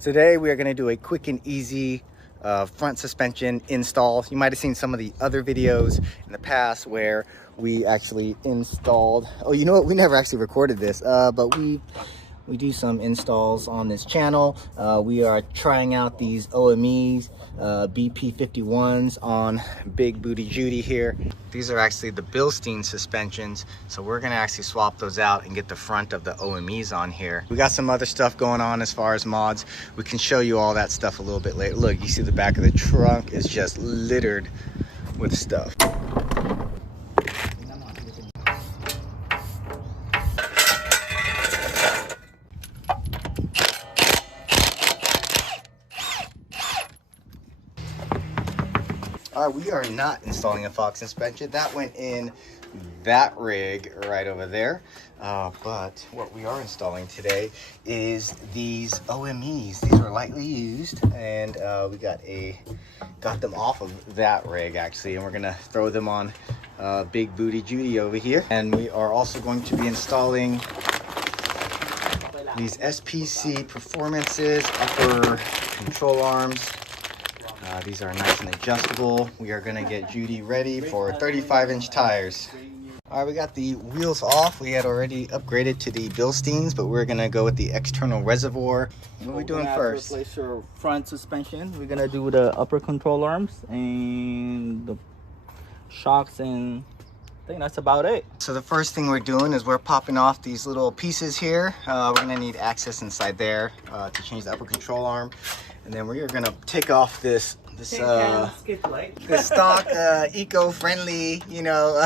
Today we are going to do a quick and easy front suspension install. You might have seen some of the other videos in the past where we actually installed, oh, you know what, we never actually recorded this, but we do some installs on this channel. We are trying out these OMEs, BP51s on Big Booty Judy here. These are actually the Bilstein suspensions, so we're gonna actually swap those out and get the front of the OMEs on here. We got some other stuff going on as far as mods. We can show you all that stuff a little bit later. Look, you see the back of the trunk is just littered with stuff. We are not installing a Fox suspension. That went in that rig right over there. But what we are installing today is these OMEs. These were lightly used, and we got them off of that rig actually, and we're gonna throw them on Big Booty Judy over here. And we are also going to be installing these SPC Performances upper control arms. These are nice and adjustable. We are gonna get Judy ready for 35-inch tires. All right, we got the wheels off. We had already upgraded to the Bilsteins, but we're gonna go with the external reservoir. What are we doing first? Replace your front suspension. We're gonna do the upper control arms and the shocks, and I think that's about it. So the first thing we're doing is we're popping off these little pieces here. We're gonna need access inside there to change the upper control arm. And then we're gonna take off this stock eco-friendly, you know,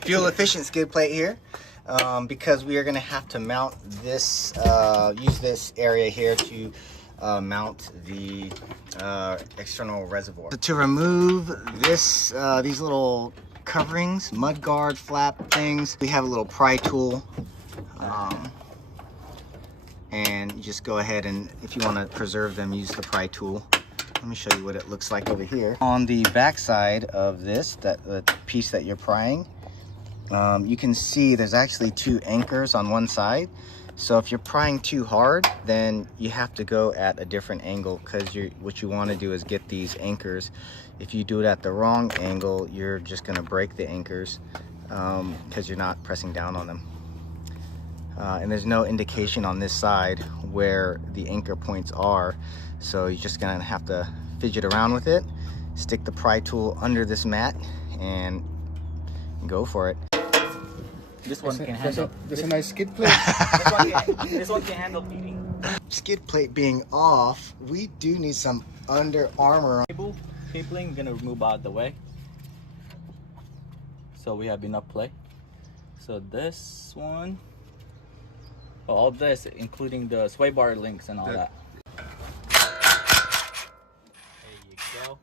fuel-efficient skid plate here, because we are gonna have to mount this, use this area here to mount the external reservoir. So to remove this, these little coverings, mud guard flap things, we have a little pry tool. And you just go ahead and, if you want to preserve them, use the pry tool. Let me show you what it looks like over here. On the back side of this, the piece that you're prying, you can see there's actually two anchors on one side. So if you're prying too hard, then you have to go at a different angle, because what you want to do is get these anchors. If you do it at the wrong angle, you're just going to break the anchors because you're not pressing down on them. And there's no indication on this side where the anchor points are, so you're just gonna have to fidget around with it, stick the pry tool under this mat, and go for it. This one can handle. There's a nice skid plate. This one can handle beating. Skid plate being off, we do need some Under Armour. Cabling, we're gonna move out the way, so we have enough play. So this one. All this, including the sway bar links and all that. There you go.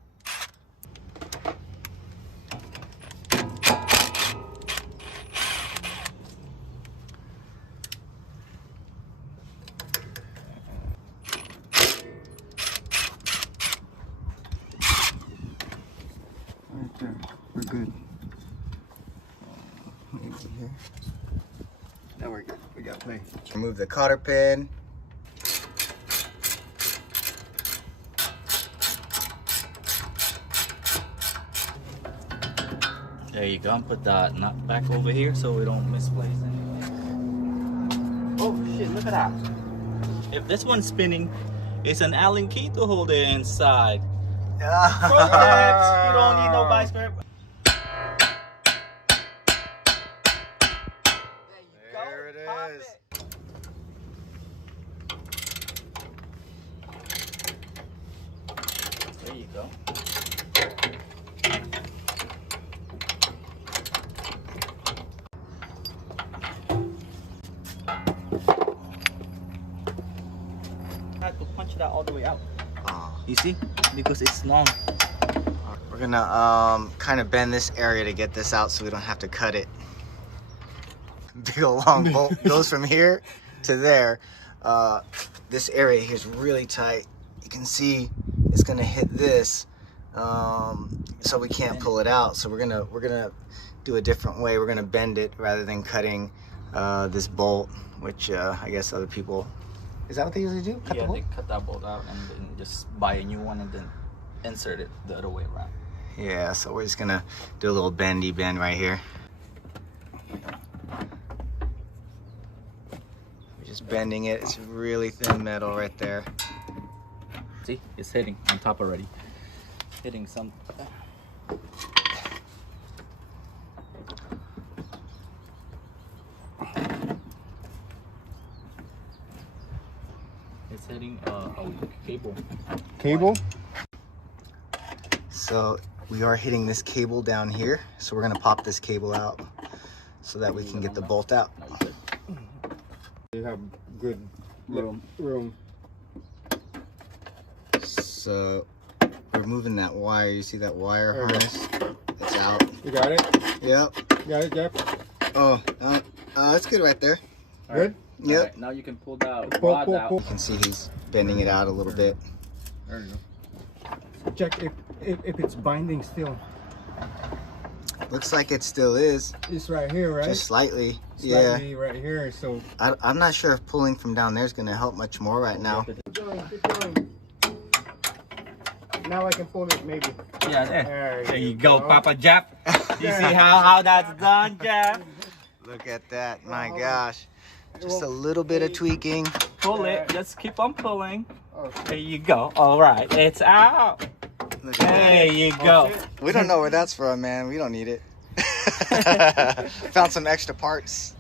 Right there, we're good. Maybe here. Now we're good. We got play. Remove the cotter pin. There you go. Put that nut back over here so we don't misplace anything. Oh shit! Look at that. If this one's spinning, it's an Allen key to hold it inside. Perfect. You don't need no vice grip. There you go. I had to punch that all all the way out. Oh. You see? Because it's long. We're gonna kind of bend this area to get this out so we don't have to cut it. Big old long bolt goes from here to there. This area here is really tight. You can see it's gonna hit this, so we can't pull it out. So we're gonna do a different way. We're gonna bend it rather than cutting this bolt, which I guess other people. Is that what they usually do? Cut the bolt? They cut that bolt out and then just buy a new one and then insert it the other way around. Yeah, so we're just gonna do a little bendy bend right here. We're just bending it. It's really thin metal right there. See, it's hitting on top already. Hitting some. It's hitting a cable. Cable? So we are hitting this cable down here. So we're gonna pop this cable out so that we can get the bolt out. You have good room. So we're moving that wire. You see that wire harness? It's out. You got it? Yep. Got it, Jeff? Oh, that's good right there. Good? Yep. Right, now you can pull that Pull, rod pull, out. pull. You can see he's bending it out a little bit. There you go. Check if it's binding still. Looks like it still is. It's right here, right? Just slightly. Slightly right here, so. I'm not sure if pulling from down there is going to help much more right now. Keep going. Now I can pull it, maybe. Yeah, there you go, go. Papa Jap. You see how that's done, Jap? Look at that. My gosh. Just a little bit of tweaking. Pull it. Just keep on pulling. There you go. All right, it's out. Look at There you go. We don't know where that's from, man. We don't need it. Found some extra parts.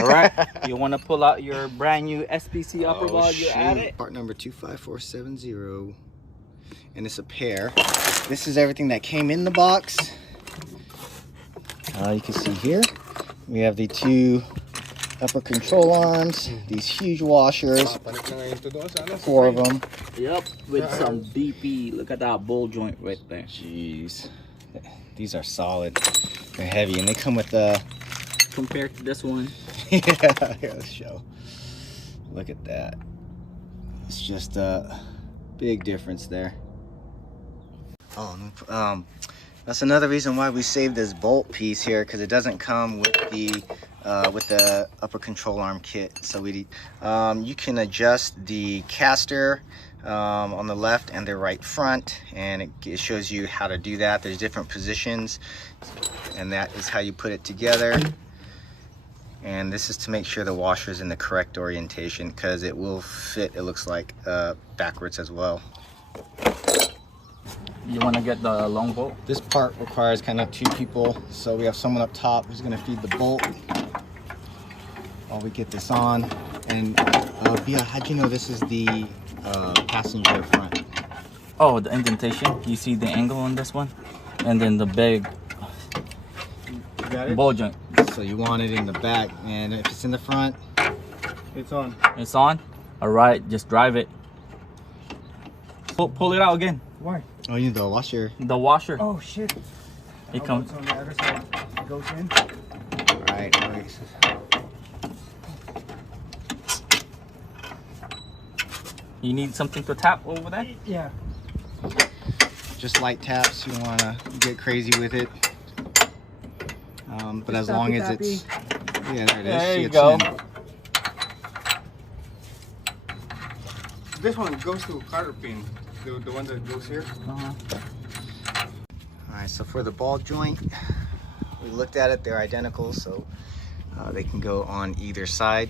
All right. You want to pull out your brand new SPC upper while you're at it? Part number 25470. And it's a pair. This is everything that came in the box. You can see here we have the two upper control arms, these huge washers, 4 of them. Yep, with some DP. Look at that ball joint right there. Jeez, these are solid. They're heavy, and they come with a. Compared to this one. Yeah, here, let's show. Look at that. It's just a big difference there. Oh, that's another reason why we saved this bolt piece here, because it doesn't come with the upper control arm kit. So you can adjust the caster on the left and the right front, and it shows you how to do that. There's different positions, and that is how you put it together. And this is to make sure the washer is in the correct orientation, because it will fit, it looks like, backwards as well. You want to get the long bolt? This part requires kind of 2 people, so we have someone up top who's going to feed the bolt while we get this on. And Bia, how'd you know this is the passenger front? Oh, the indentation. You see the angle on this one, and then the big ball joint. So you want it in the back, and if it's in the front, It's on. It's on. All right, just drive it. Pull it out again. Why? oh, you need the washer. The washer. Oh, shit. It comes. On the other side. It goes in. All right. You need something to tap over there? Yeah. Just light taps. You don't want to get crazy with it. But as long as it's, yeah, there it is. There See, you it's go. in. This one goes to cotter pin. The one that goes here. Alright, so for the ball joint, we looked at it, they're identical, so they can go on either side.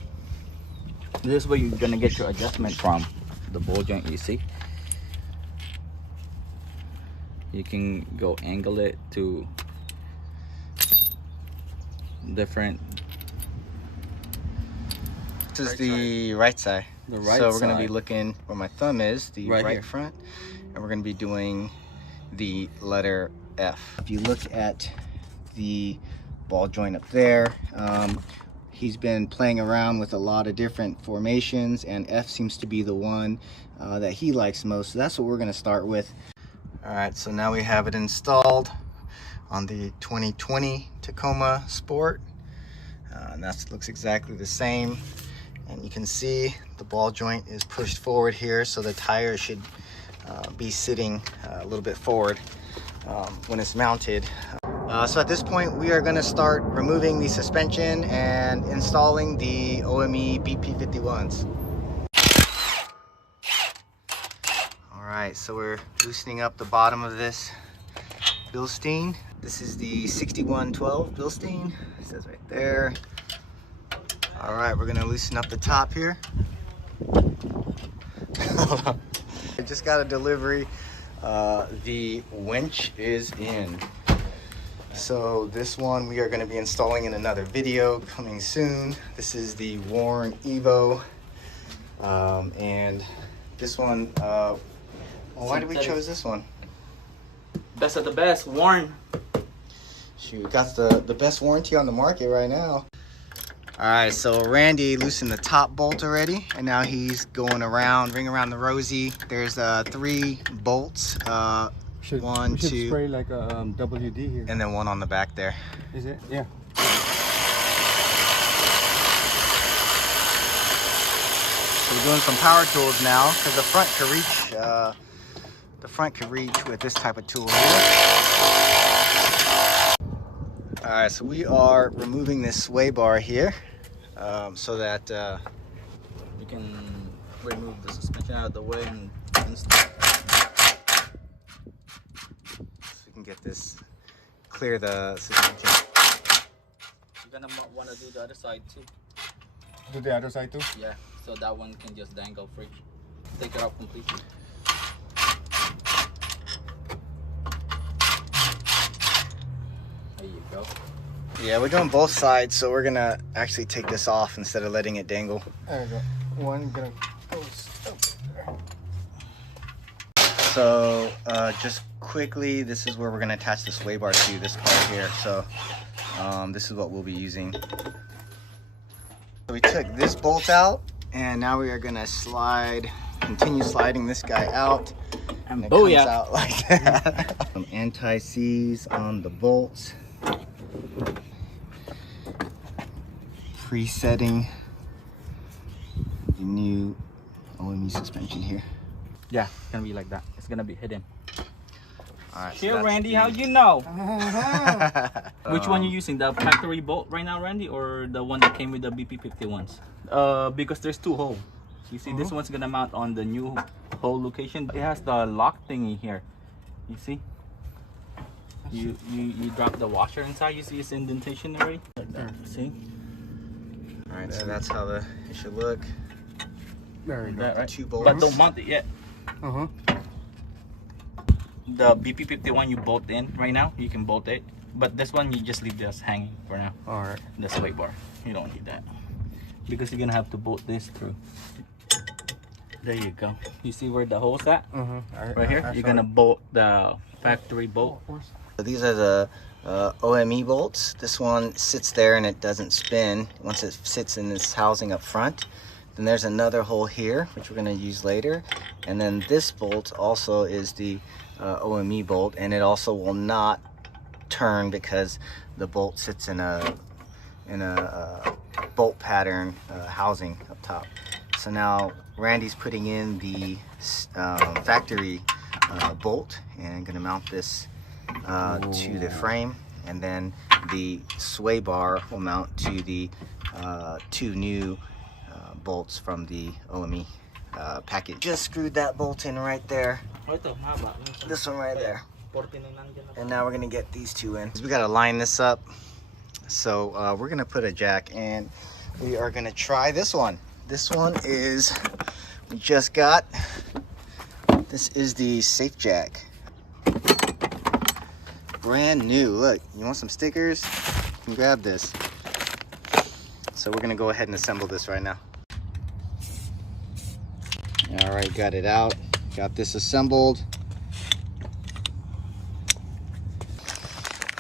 This is where you're gonna get your adjustment from. The ball joint, you see? You can go angle it to different. This is the right side. The right so we're going to be side. looking where my thumb is, the Right right here. front, and we're going to be doing the letter F. If you look at the ball joint up there, He's been playing around with a lot of different formations, and F seems to be the one that he likes most. So that's what we're going to start with. All right, so now we have it installed on the 2020 Tacoma Sport. And that looks exactly the same. And you can see the ball joint is pushed forward here, so the tire should be sitting a little bit forward when it's mounted. So at this point, we are going to start removing the suspension and installing the OME BP51s. All right, so we're loosening up the bottom of this Bilstein. This is the 6112 Bilstein. It says right there. All right, we're going to loosen up the top here. I just got a delivery. The winch is in. So this one we are going to be installing in another video coming soon. This is the Warn Evo, and this one, well, why did we choose this one? Best of the best, Warn. Shoot, got the best warranty on the market right now. All right, so Randy loosened the top bolt already, and now he's going around, ring around the rosy. There's 3 bolts. One, should two, spray like a WD here. and then one on the back there. Is it? Yeah. So we're doing some power tools now because the front can reach. The front can reach with this type of tool here. All right, so we are removing this sway bar here, so that You can remove the suspension out of the way and get this, clear the suspension. You're gonna want to do the other side too. Do the other side too? Yeah, so that one can just dangle free. Take it out completely. There you go. Yeah, we're doing both sides, so we're gonna actually take this off instead of letting it dangle. There you go. One gonna go up there. So just quickly, this is where we're gonna attach the sway bar to, this part here. So this is what we'll be using. So we took this bolt out, and now we are gonna continue sliding this guy out. And it booyah! comes out like that. Some anti-seize on the bolts. Presetting the new OME suspension here. Yeah, it's gonna be like that. It's gonna be hidden. All right. Here, Randy, how you know? Uh-huh. Which one you using? The factory bolt right now, Randy, or the one that came with the BP51s? Because there's 2 holes. You see, this one's gonna mount on the new hole location. It has the lock thingy here. You see? You drop the washer inside. You see its indentation already? Like that. See? All right, so that's how it should look. There you go. That, right? 2 bolts. But don't mount it yet. Uh-huh. The BP51 you bolt in right now, you can bolt it. But this one you just leave this hanging for now. All right. The sway bar. You don't need that. Because you're gonna have to bolt this through. There you go. You see where the hole's at? Right here? You're gonna bolt the factory bolt. So these are the OME bolts. This one sits there and it doesn't spin once it sits in this housing up front. Then there's another hole here, which we're going to use later. And then this bolt also is the OME bolt, and it also will not turn because the bolt sits in a bolt pattern housing up top. So now Randy's putting in the factory bolt and going to mount this to the frame, and then the sway bar will mount to the 2 new bolts from the OME package. Just screwed that bolt in right there. This one right there. And now we're gonna get these 2 in. We gotta line this up. So we're gonna put a jack, and we are gonna try this one. This one is, we just got, this is the Safe Jack. Brand new. Look, you want some stickers? You can grab this. So we're gonna go ahead and assemble this right now. All right, got it out. Got this assembled.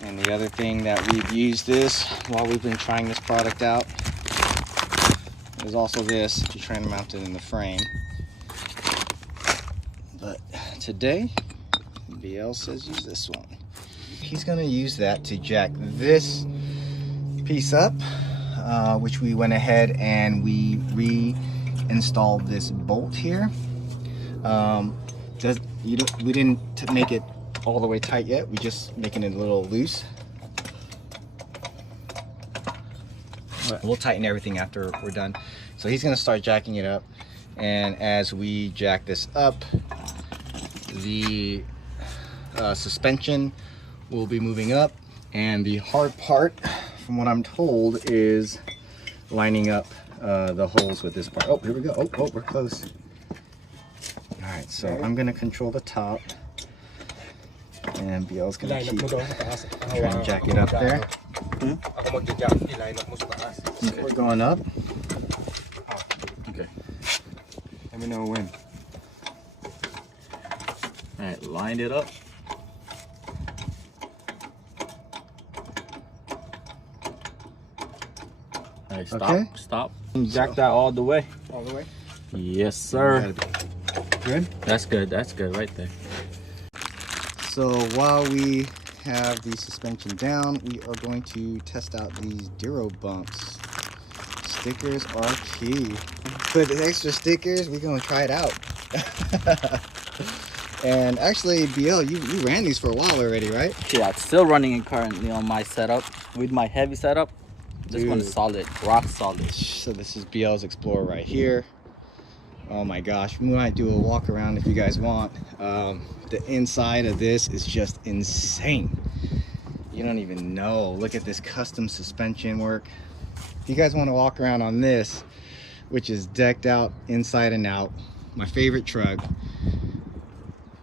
And the other thing that we've used this while we've been trying this product out There's also this if you're trying to mount it in the frame. But today, BL says use this one. He's gonna use that to jack this piece up, which we went ahead and we reinstalled this bolt here. We didn't make it all the way tight yet. We're just making it a little loose. We'll tighten everything after we're done. So he's gonna start jacking it up, and as we jack this up, the suspension will be moving up, and the hard part, from what I'm told, is lining up the holes with this part. Oh, here we go. Oh, we're close. All right, so I'm gonna control the top, and BL's gonna keep trying to jack it up there. So we're going up. Okay. Let me know when. All right, lined it up. All right, stop. Okay. Stop. Jack that all the way. All the way? Yes, sir. Good? That's good. That's good right there. So while we have the suspension down, we are going to test out these Durobumps. Stickers are key. With the extra stickers, we're gonna try it out. And actually, BL, you ran these for a while already, right? Yeah, it's still running it currently on my setup. With my heavy setup, this one is solid, rock solid. So this is BL's Explorer right here. Oh my gosh, we might do a walk around if you guys want. The inside of this is just insane. You don't even know. Look at this custom suspension work. If you guys want to walk around on this, which is decked out inside and out, my favorite truck,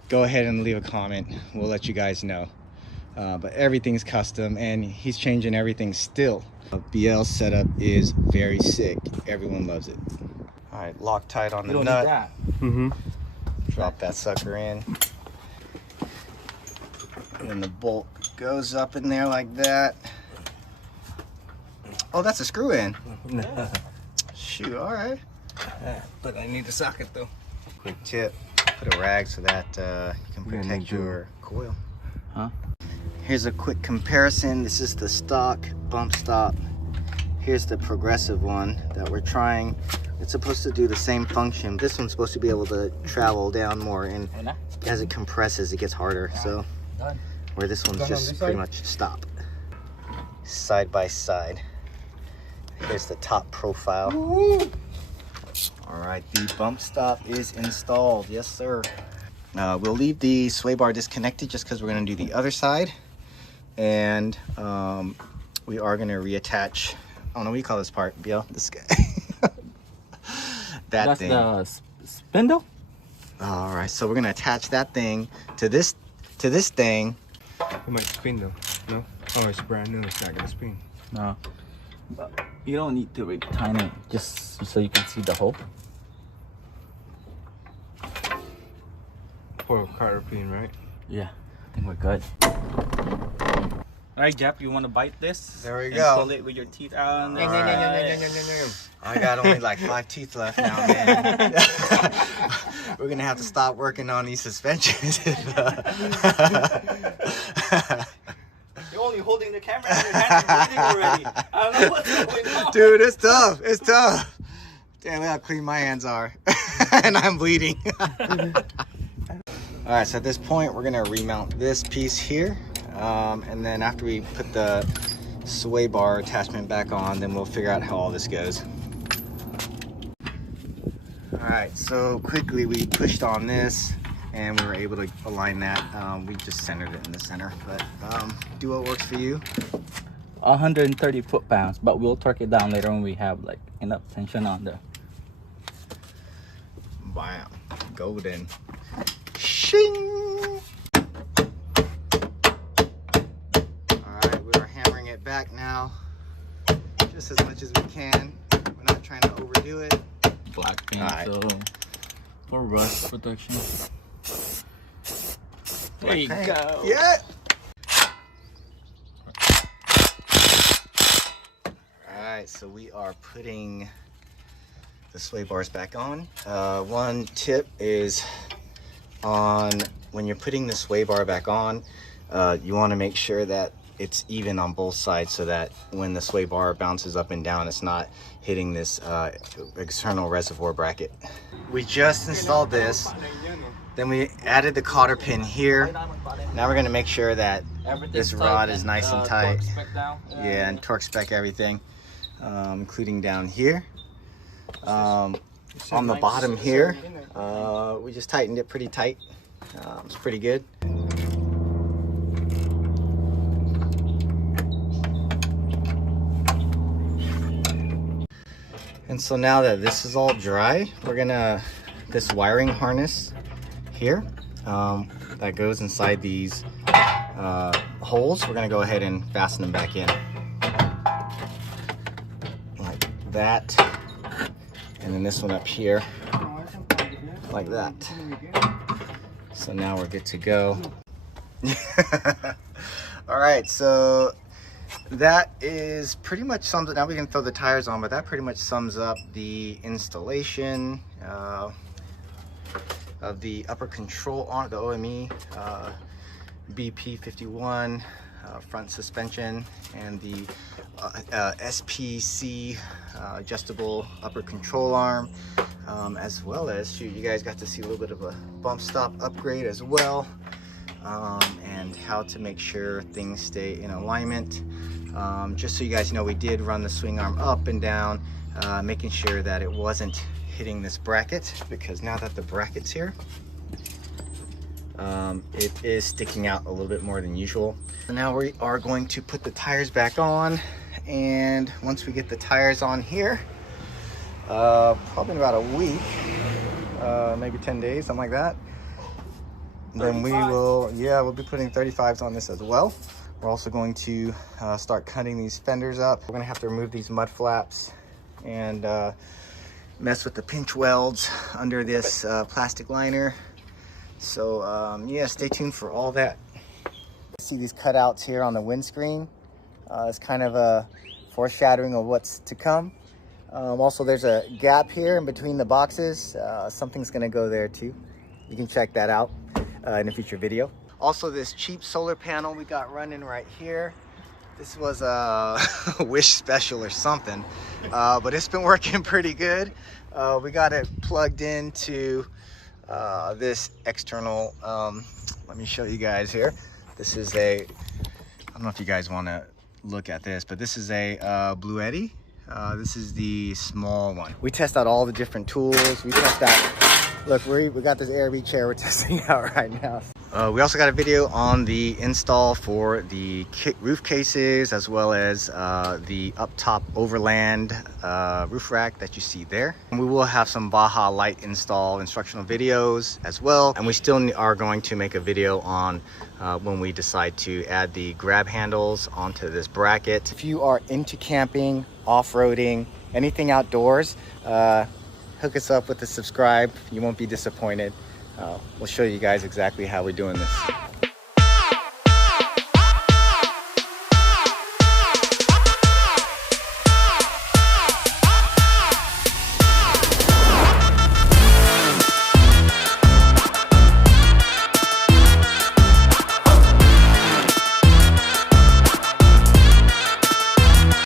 go ahead and leave a comment. We'll let you guys know. But everything's custom, and he's changing everything still. BL's setup is very sick. Everyone loves it. All right, Loctite on the You don't nut. need that. Mm-hmm. Drop that sucker in. And then the bolt goes up in there like that. Oh, that's a screw in. Shoot, all right. But I need the socket though. Quick tip, put a rag so that you can protect your coil. Huh? Here's a quick comparison. This is the stock bump stop. Here's the progressive one that we're trying. It's supposed to do the same function. This one's supposed to be able to travel down more, and as it compresses, it gets harder. So, where this one's just pretty much stop. Side by side. Here's the top profile. All right, the bump stop is installed. Yes, sir. We'll leave the sway bar disconnected just because we're going to do the other side. And we are going to reattach, I don't know what you call this part, BL? This guy. That's thing. The spindle? All right, so we're going to attach that thing to this thing. It might spin though. No? Oh, it's brand new. It's not gonna spin. No. But you don't need to tighten it, just so you can see the hole. For a carter pin, right? Yeah, I think we're good. All right, Jap, you want to bite this? There we and go. pull it with your teeth out. All right. I got only like 5 teeth left now, man. We're gonna have to stop working on these suspensions. You're only holding the camera in your hand and breathing already. I don't know what's going on. Dude, it's tough. It's tough. Damn, look how clean my hands are. And I'm bleeding. All right, so at this point, we're gonna remount this piece here. And then after we put the sway bar attachment back on, then we'll figure out how all this goes. All right, so quickly we pushed on this and we were able to align that. We just centered it in the center, but do what works for you. 130 foot-pounds, but we'll torque it down later when we have like enough tension on the. Bam, golden. Shing! All right, we are hammering it back now, just as much as we can. We're not trying to overdo it. Black paint, right. so for rust protection. There you go. Yeah. All right, so we are putting the sway bars back on. One tip is on when you're putting the sway bar back on, you want to make sure that it's even on both sides so that when the sway bar bounces up and down, it's not hitting this external reservoir bracket. We just installed this, then we added the cotter pin here. Now we're going to make sure that this rod is nice and tight. Yeah, and torque spec everything, including down here. On the bottom here, we just tightened it pretty tight. It's pretty good. And so now that this is all dry, we're gonna, this wiring harness here that goes inside these holes, we're gonna go ahead and fasten them back in like that, and then this one up here like that. So now we're good to go. All right, so that is pretty much sums it. Now we can throw the tires on, but that pretty much sums up the installation of the upper control arm, the OME BP51 front suspension, and the SPC adjustable upper control arm, as well as, shoot, you guys got to see a little bit of a bump stop upgrade as well, and how to make sure things stay in alignment. Just so you guys know, we did run the swing arm up and down, making sure that it wasn't hitting this bracket, because now that the bracket's here, it is sticking out a little bit more than usual. So now we are going to put the tires back on, and once we get the tires on here, probably in about a week, maybe 10 days, something like that, then we will, yeah, we'll be putting 35s on this as well. We're also going to start cutting these fenders up. We're gonna have to remove these mud flaps and mess with the pinch welds under this plastic liner. So yeah, stay tuned for all that. See these cutouts here on the windscreen? It's kind of a foreshadowing of what's to come. Also, there's a gap here in between the boxes. Something's gonna go there too. You can check that out in a future video. Also, this cheap solar panel we got running right here. This was a Wish special or something, but it's been working pretty good. We got it plugged into this external, let me show you guys here. This is a, I don't know if you guys want to look at this, but this is a Blue Eddy. This is the small one. We test out all the different tools. We test out, look, we got this ARB chair we're testing out right now. We also got a video on the install for the roof cases, as well as the up top overland roof rack that you see there. And we will have some Baja Light install instructional videos as well. And we still are going to make a video on when we decide to add the grab handles onto this bracket. If you are into camping, off-roading, anything outdoors, hook us up with the subscribe. You won't be disappointed. We'll show you guys exactly how we're doing this.